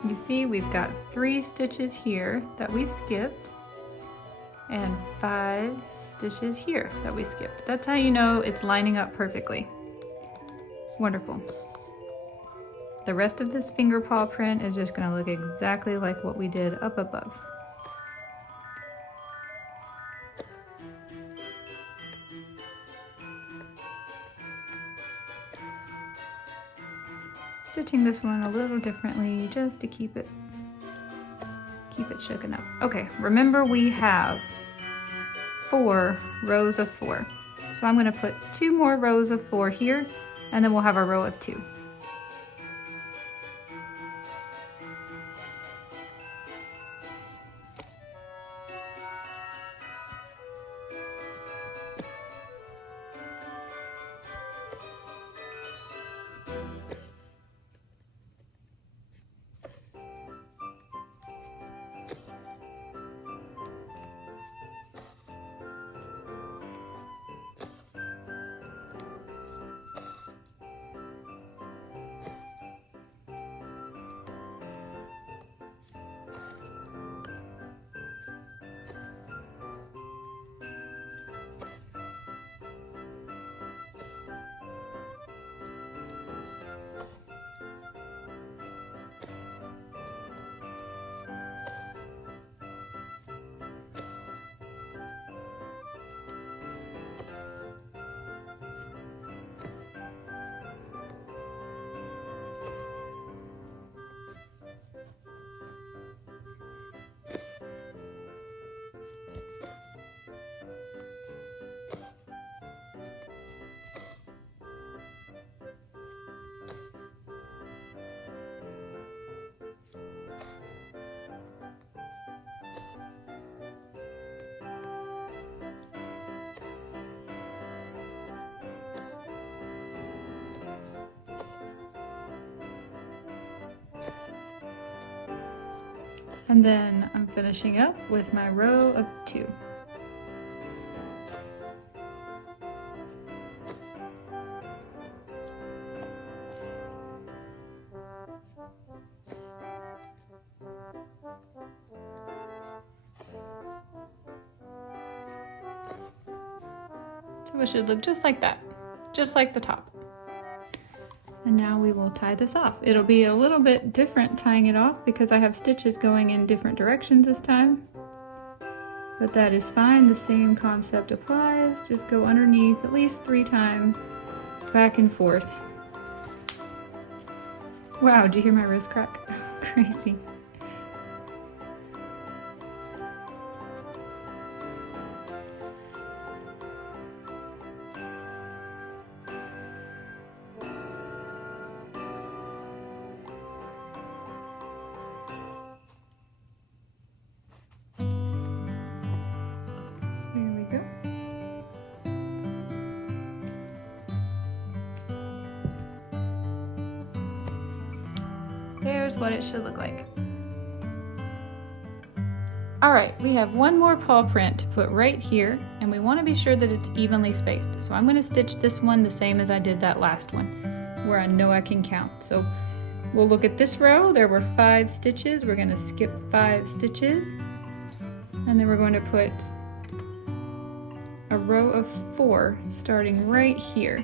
you see we've got 3 stitches here that we skipped and 5 stitches here that we skipped. That's how you know it's lining up perfectly. Wonderful. The rest of this finger paw print is just going to look exactly like what we did up above. Stitching this one a little differently just to keep it shaken up. Okay, remember we have 4 rows of 4. So I'm going to put 2 more rows of 4 here, and then we'll have a row of 2. And then I'm finishing up with my row of 2. So it should look just like that, just like the top. And now we will tie this off. It'll be a little bit different tying it off because I have stitches going in different directions this time. But that is fine, the same concept applies. Just go underneath at least 3 times, back and forth. Wow, did you hear my wrist crack? Crazy. there's what it should look like. All right, we have one more paw print to put right here, and we want to be sure that it's evenly spaced. So I'm going to stitch this one the same as I did that last one, where I know I can count. So we'll look at this row. There were 5 stitches. We're going to skip 5 stitches, and then we're going to put a row of 4 starting right here.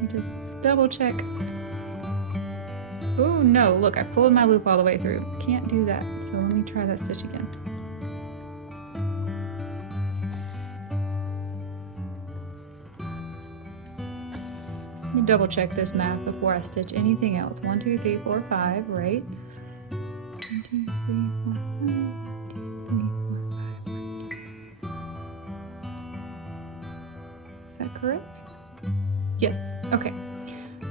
You just double check. Oh no, look, I pulled my loop all the way through. Can't do that, so let me try that stitch again. Let me double check this math before I stitch anything else. 1, 2, 3, 4, 5, right? 1, 2, 3, 4, 5, 1, 2, 3, 4, 5. Is that correct? Yes, okay.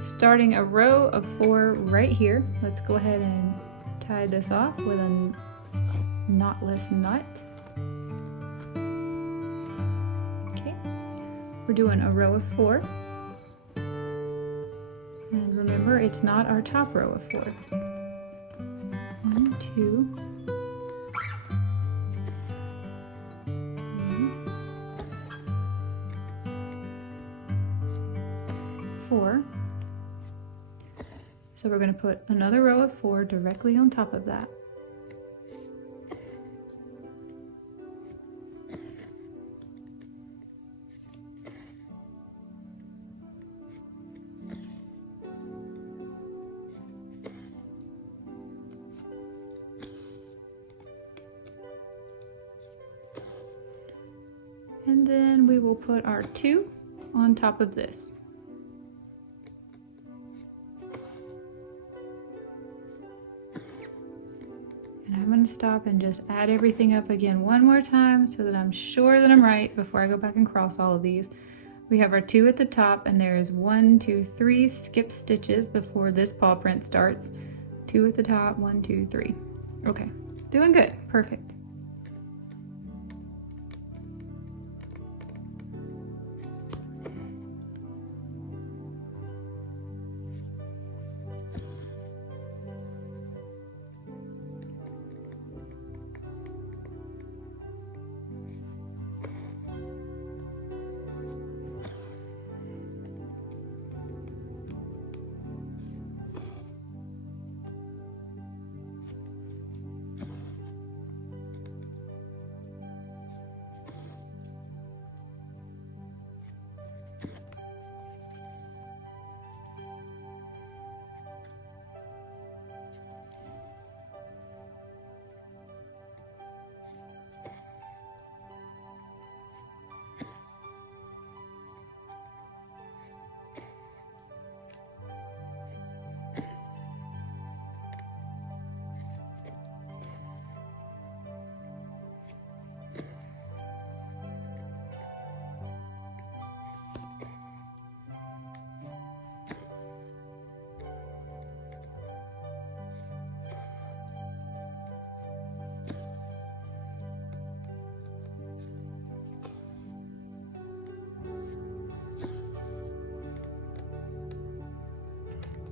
Starting a row of 4 right here. Let's go ahead and tie this off with a knotless nut. Okay, we're doing a row of 4. And remember, it's not our top row of 4. 1, 2, 3, 4. So we're going to put another row of 4 directly on top of that. And then we will put our 2 on top of this. I'm going to stop and just add everything up again one more time so that I'm sure that I'm right before I go back and cross all of these. We have our 2 at the top, and there is 1, 2, 3 skip stitches before this paw print starts. 2 at the top, 1, 2, 3. Okay, doing good, perfect.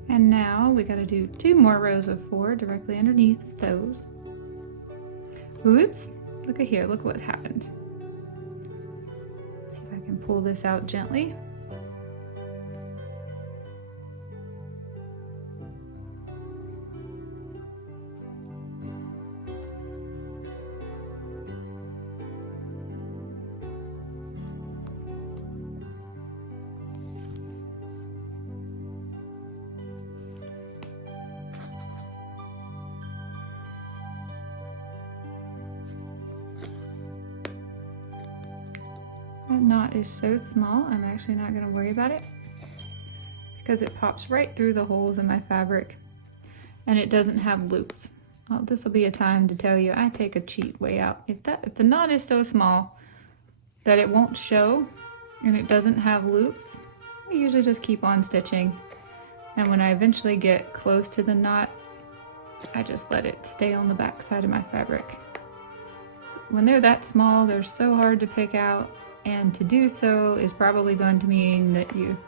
And now we got to do 2 more rows of 4 directly underneath those. Oops, look at here, look what happened. See if I can pull this out gently. That knot is so small, I'm actually not going to worry about it because it pops right through the holes in my fabric and it doesn't have loops. Well, this will be a time to tell you I take a cheat way out. If the knot is so small that it won't show and it doesn't have loops, I usually just keep on stitching, and when I eventually get close to the knot, I just let it stay on the back side of my fabric. When they're that small, they're so hard to pick out, and to do so is probably going to mean that you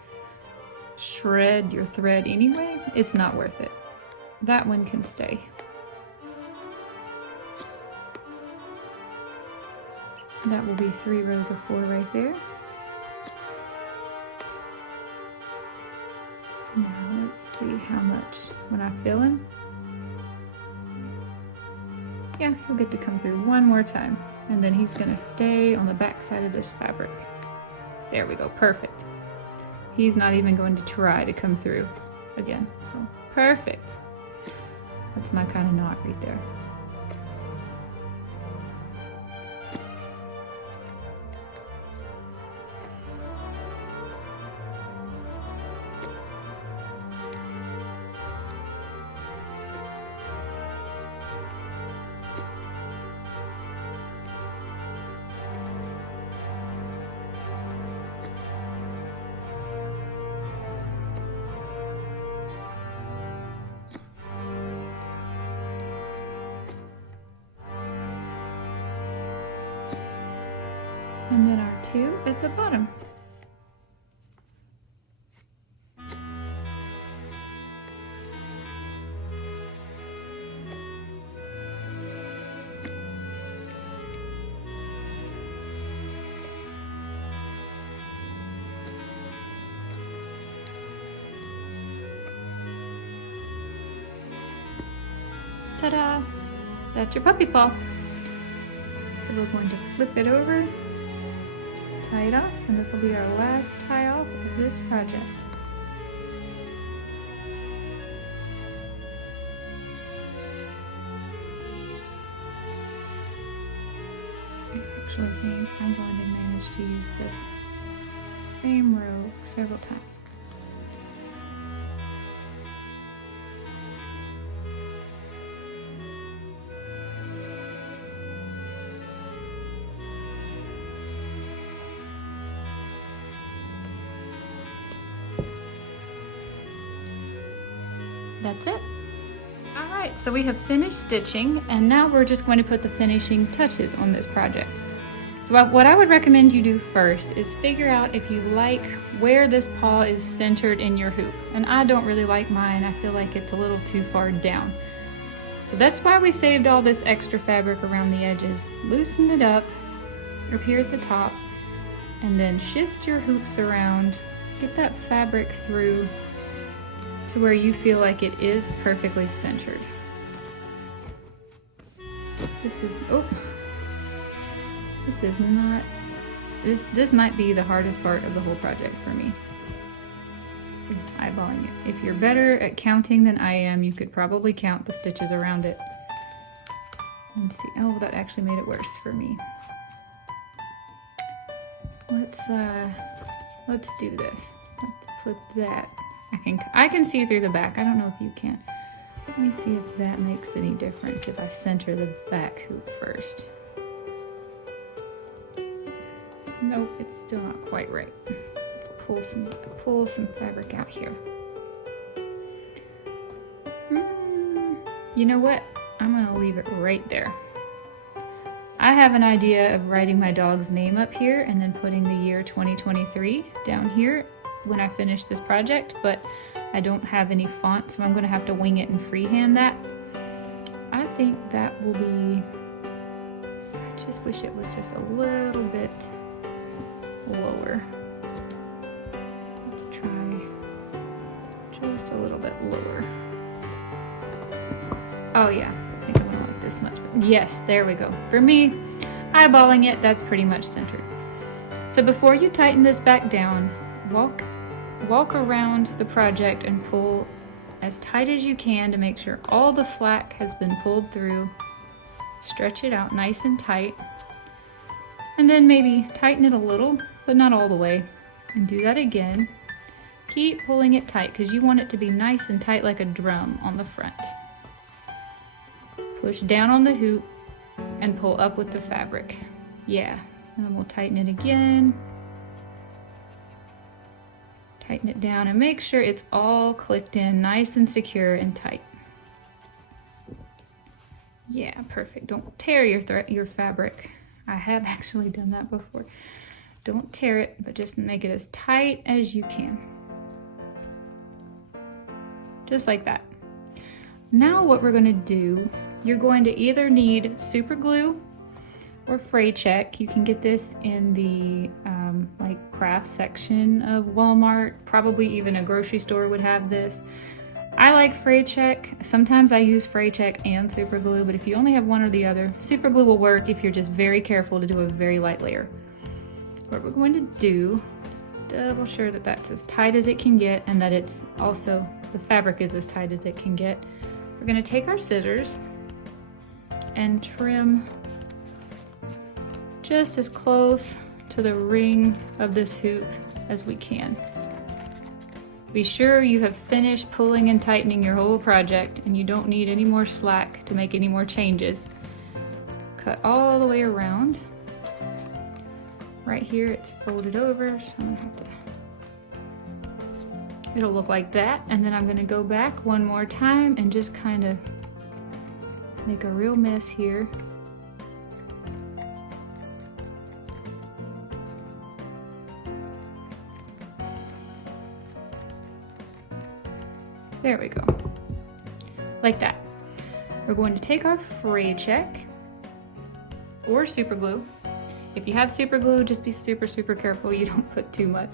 shred your thread anyway, it's not worth it. That one can stay. That will be 3 rows of 4 right there. Now let's see how much when I fill him. Yeah, he'll get to come through one more time, and then he's gonna stay on the back side of this fabric. There we go, perfect. He's not even going to try to come through again, so perfect. That's my kind of knot right there. And then our 2 at the bottom. Ta-da! That's your puppy paw. So we're going to flip it over, tie it off, and this will be our last tie off of this project. I actually think I'm going to manage to use this same row several times. That's it. All right, so we have finished stitching, and now we're just going to put the finishing touches on this project. So what I would recommend you do first is figure out if you like where this paw is centered in your hoop. And I don't really like mine. I feel like it's a little too far down. So that's why we saved all this extra fabric around the edges. Loosen it up here at the top, and then shift your hoops around. Get that fabric through to where you feel like it is perfectly centered. This is not, this might be the hardest part of the whole project for me, is eyeballing it. If you're better at counting than I am, you could probably count the stitches around it and see. Oh, that actually made it worse for me. Let's do this. Let's put that. I can see through the back. I don't know if you can. Let me see if that makes any difference if I center the back hoop first. Nope, it's still not quite right. Let's pull some fabric out here. You know what? I'm gonna leave it right there. I have an idea of writing my dog's name up here and then putting the year 2023 down here when I finish this project, but I don't have any font, so I'm gonna have to wing it and freehand that. I think that will be, I just wish it was just a little bit lower. Let's try just a little bit lower. Oh yeah, I think I'm gonna like this much. Yes, there we go. For me, eyeballing it, that's pretty much centered. So before you tighten this back down, walk around the project and pull as tight as you can to make sure all the slack has been pulled through. Stretch it out nice and tight. And then maybe tighten it a little, but not all the way. And do that again. Keep pulling it tight because you want it to be nice and tight like a drum on the front. Push down on the hoop and pull up with the fabric. Yeah, and then we'll tighten it again. Tighten it down and make sure it's all clicked in nice and secure and tight. Yeah, perfect. Don't tear your fabric. I have actually done that before. Don't tear it, but just make it as tight as you can. just like that. Now what we're going to do, you're going to either need super glue or fray check. You can get this in the like craft section of Walmart. Probably even a grocery store would have this. I like fray check. Sometimes I use fray check and super glue, but if you only have one or the other, super glue will work if you're just very careful to do a very light layer. What we're going to do, double sure that that's as tight as it can get and that it's also, the fabric is as tight as it can get. We're going to take our scissors and trim just as close to the ring of this hoop as we can. Be sure you have finished pulling and tightening your whole project and you don't need any more slack to make any more changes. Cut all the way around. Right here it's folded over, so I'm gonna have to, it'll look like that, and then I'm gonna go back one more time and just kind of make a real mess here. There we go, like that. We're going to take our fray check or super glue. If you have super glue, just be super careful you don't put too much.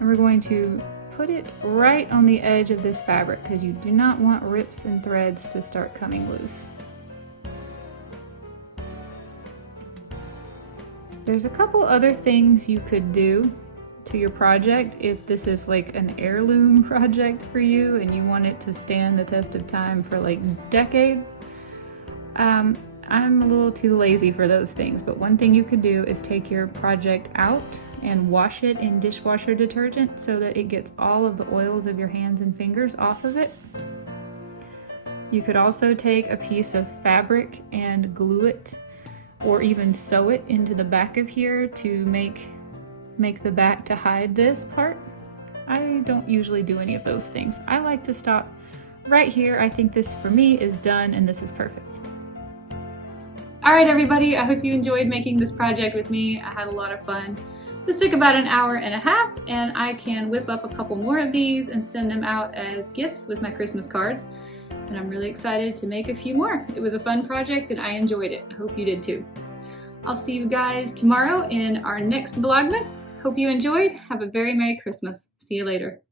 And we're going to put it right on the edge of this fabric because you do not want rips and threads to start coming loose. There's a couple other things you could do to your project if this is like an heirloom project for you and you want it to stand the test of time for like decades. I'm a little too lazy for those things, but one thing you could do is take your project out and wash it in dishwasher detergent so that it gets all of the oils of your hands and fingers off of it. You could also take a piece of fabric and glue it or even sew it into the back of here to make the back to hide this part. I don't usually do any of those things. I like to stop right here. I think this for me is done and this is perfect. All right, everybody, I hope you enjoyed making this project with me. I had a lot of fun. This took about an hour and a half, and I can whip up a couple more of these and send them out as gifts with my Christmas cards. And I'm really excited to make a few more. It was a fun project and I enjoyed it. I hope you did too. I'll see you guys tomorrow in our next Vlogmas. Hope you enjoyed. Have a very Merry Christmas. See you later.